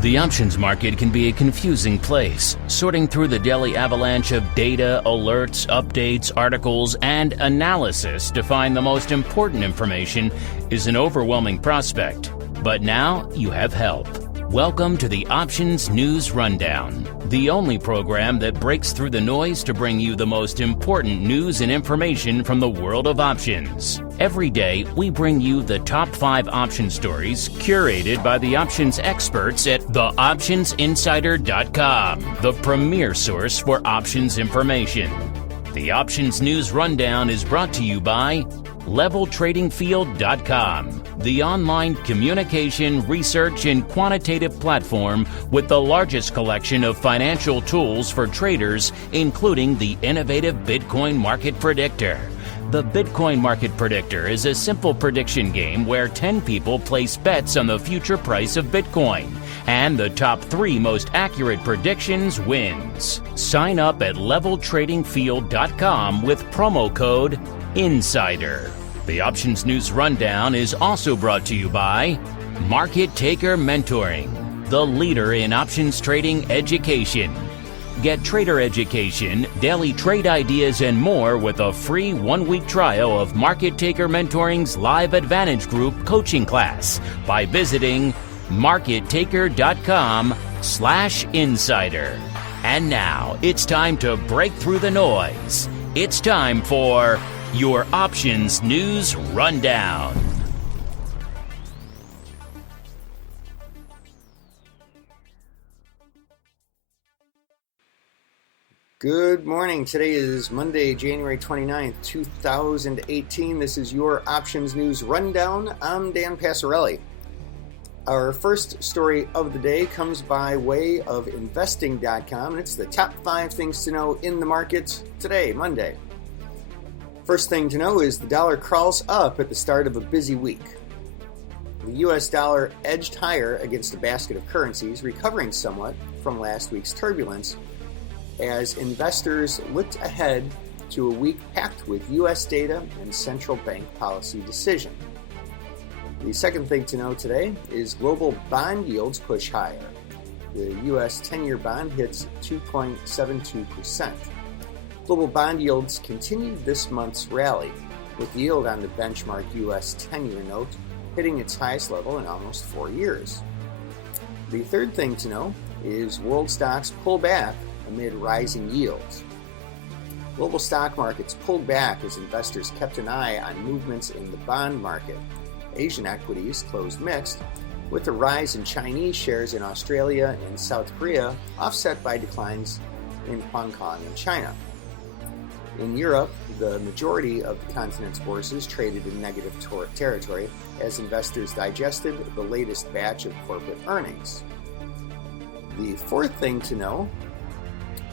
The options market can be a confusing place. Sorting through the daily avalanche of data, alerts, updates, articles, and analysis to find the most important information is an overwhelming prospect. But now you have help. Welcome to the Options News Rundown, the only program that breaks through the noise to bring you the most important news and information from the world of options. Every day, we bring you the top 5 option stories curated by the options experts at theoptionsinsider.com, the premier source for options information. The Options News Rundown is brought to you by LevelTradingField.com, the online communication, research, and quantitative platform with the largest collection of financial tools for traders, including the innovative Bitcoin Market Predictor. The Bitcoin Market Predictor is a simple prediction game where 10 people place bets on the future price of Bitcoin, and the top 3 most accurate predictions wins. Sign up at LevelTradingField.com with promo code INSIDER. The Options News Rundown is also brought to you by Market Taker Mentoring, the leader in options trading education. Get trader education, daily trade ideas, and more with a free 1-week trial of Market Taker Mentoring's Live Advantage Group coaching class by visiting markettaker.com/insider. And now it's time to break through the noise. It's time for your Options News Rundown. Good morning. Today is Monday, January 29th, 2018. This is your Options News Rundown. I'm Dan Passarelli. Our first story of the day comes by way of investing.com, and it's the top 5 things to know in the market today, Monday. First thing to know is the dollar crawls up at the start of a busy week. The U.S. dollar edged higher against a basket of currencies, recovering somewhat from last week's turbulence as investors looked ahead to a week packed with U.S. data and central bank policy decision. The second thing to know today is global bond yields push higher. The U.S. 10-year bond hits 2.72%. Global bond yields continued this month's rally, with yield on the benchmark U.S. 10-year note hitting its highest level in almost 4 years. The third thing to know is world stocks pull back amid rising yields. Global stock markets pulled back as investors kept an eye on movements in the bond market. Asian equities closed mixed, with a rise in Chinese shares in Australia and South Korea offset by declines in Hong Kong and China. In Europe, the majority of the continent's bourses traded in negative territory as investors digested the latest batch of corporate earnings. The fourth thing to know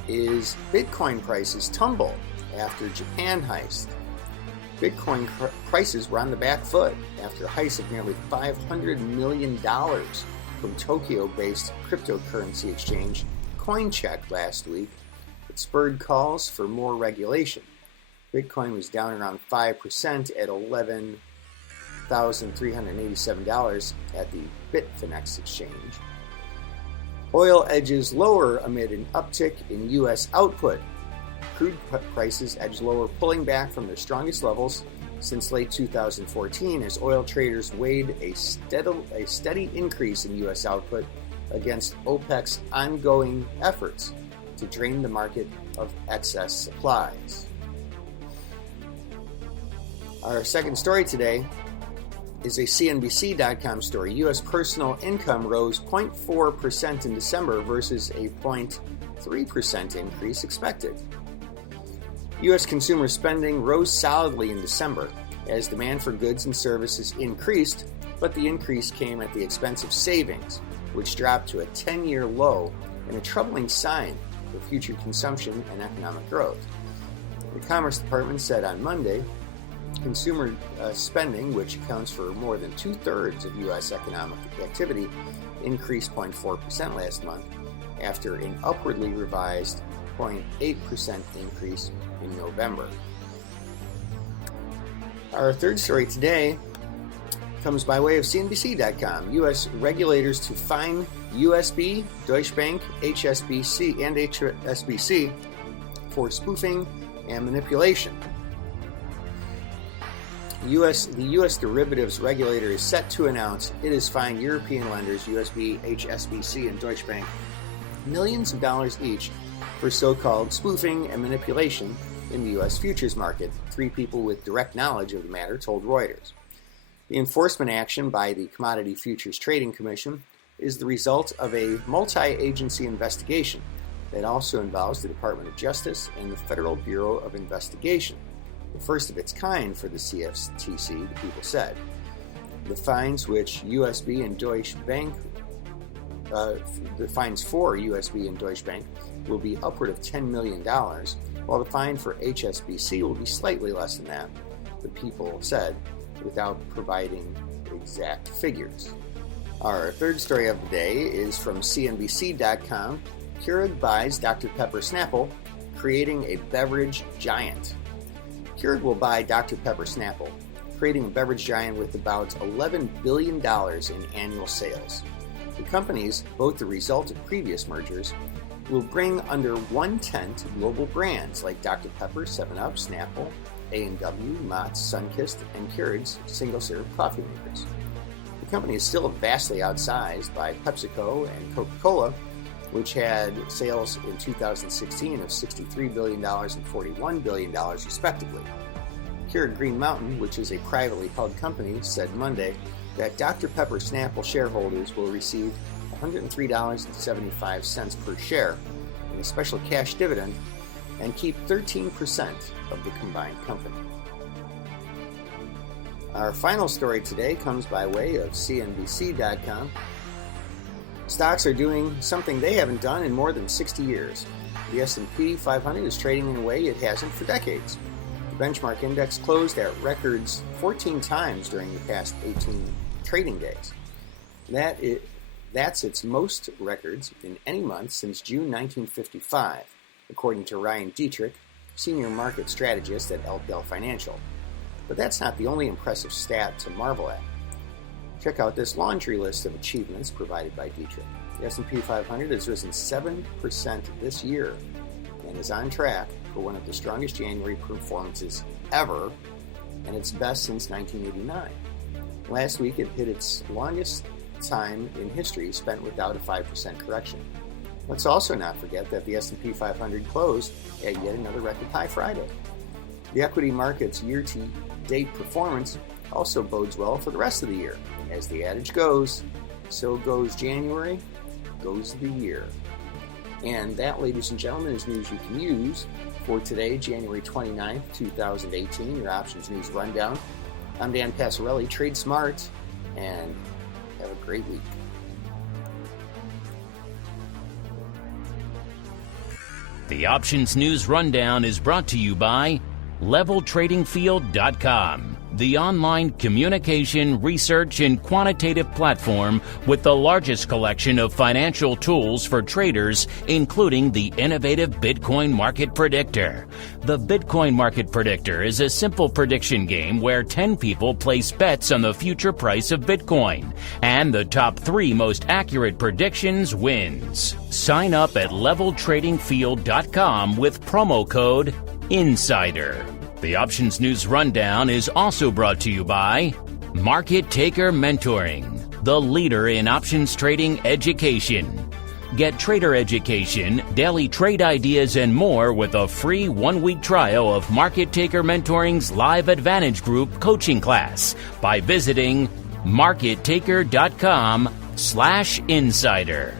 is Bitcoin prices tumble after Japan heist. Bitcoin prices were on the back foot after a heist of nearly $500 million from Tokyo-based cryptocurrency exchange Coincheck last week. It spurred calls for more regulation. Bitcoin was down around 5% at $11,387 at the Bitfinex exchange. Oil edges lower amid an uptick in U.S. output. Crude prices edge lower, pulling back from their strongest levels since late 2014 as oil traders weighed a steady increase in U.S. output against OPEC's ongoing efforts to drain the market of excess supplies. Our second story today is a CNBC.com story. U.S. personal income rose 0.4% in December versus a 0.3% increase expected. U.S. consumer spending rose solidly in December as demand for goods and services increased, but the increase came at the expense of savings, which dropped to a 10-year low and a troubling sign for future consumption and economic growth. The Commerce Department said on Monday consumer spending, which accounts for more than 2/3 of U.S. economic activity, increased 0.4% last month after an upwardly revised 0.8% increase in November. Our third story today comes by way of CNBC.com. U.S. regulators to fine USB, Deutsche Bank, HSBC for spoofing and manipulation. The U.S. derivatives regulator is set to announce it has fined European lenders, USB, HSBC, and Deutsche Bank, millions of dollars each for so-called spoofing and manipulation in the U.S. futures market. 3 people with direct knowledge of the matter told Reuters. The enforcement action by the Commodity Futures Trading Commission is the result of a multi-agency investigation that also involves the Department of Justice and the Federal Bureau of Investigation, the first of its kind for the CFTC, the people said. The fines which USB and Deutsche Bank, the fines for USB and Deutsche Bank will be upward of $10 million, while the fine for HSBC will be slightly less than that, the people said, without providing exact figures. Our third story of the day is from CNBC.com. Keurig buys Dr. Pepper Snapple, creating a beverage giant. Keurig will buy Dr. Pepper Snapple, creating a beverage giant with about $11 billion in annual sales. The companies, both the result of previous mergers, will bring under one tent global brands like Dr. Pepper, 7-Up, Snapple, A&W, Mott's, Sunkist, and Keurig's single-serve coffee makers. The company is still vastly outsized by PepsiCo and Coca-Cola, which had sales in 2016 of $63 billion and $41 billion respectively. Keurig Green Mountain, which is a privately held company, said Monday that Dr. Pepper Snapple shareholders will receive $103.75 per share in a special cash dividend and keep 13% of the combined company. Our final story today comes by way of CNBC.com. Stocks are doing something they haven't done in more than 60 years. The S&P 500 is trading in a way it hasn't for decades. The benchmark index closed at records 14 times during the past 18 trading days. That's its most records in any month since June 1955, according to Ryan Dietrich, senior market strategist at Elkdale Financial. But that's not the only impressive stat to marvel at. Check out this laundry list of achievements provided by Dietrich. The S&P 500 has risen 7% this year and is on track for one of the strongest January performances ever and its best since 1989. Last week it hit its longest time in history spent without a 5% correction. Let's also not forget that the S&P 500 closed at yet another record high Friday. The equity market's year-to-date performance also bodes well for the rest of the year. As the adage goes, so goes January, goes the year. And that, ladies and gentlemen, is news you can use for today, January 29th, 2018, your Options News Rundown. I'm Dan Passarelli. Trade smart and have a great week. The Options News Rundown is brought to you by LevelTradingField.com, the online communication, research, and quantitative platform with the largest collection of financial tools for traders, including the innovative Bitcoin Market Predictor. The Bitcoin Market Predictor is a simple prediction game where 10 people place bets on the future price of Bitcoin, and the top 3 most accurate predictions wins. Sign up at LevelTradingField.com with promo code INSIDER. The Options News Rundown is also brought to you by Market Taker Mentoring, the leader in options trading education. Get trader education, daily trade ideas, and more with a free 1-week trial of Market Taker Mentoring's Live Advantage Group coaching class by visiting markettaker.com/insider.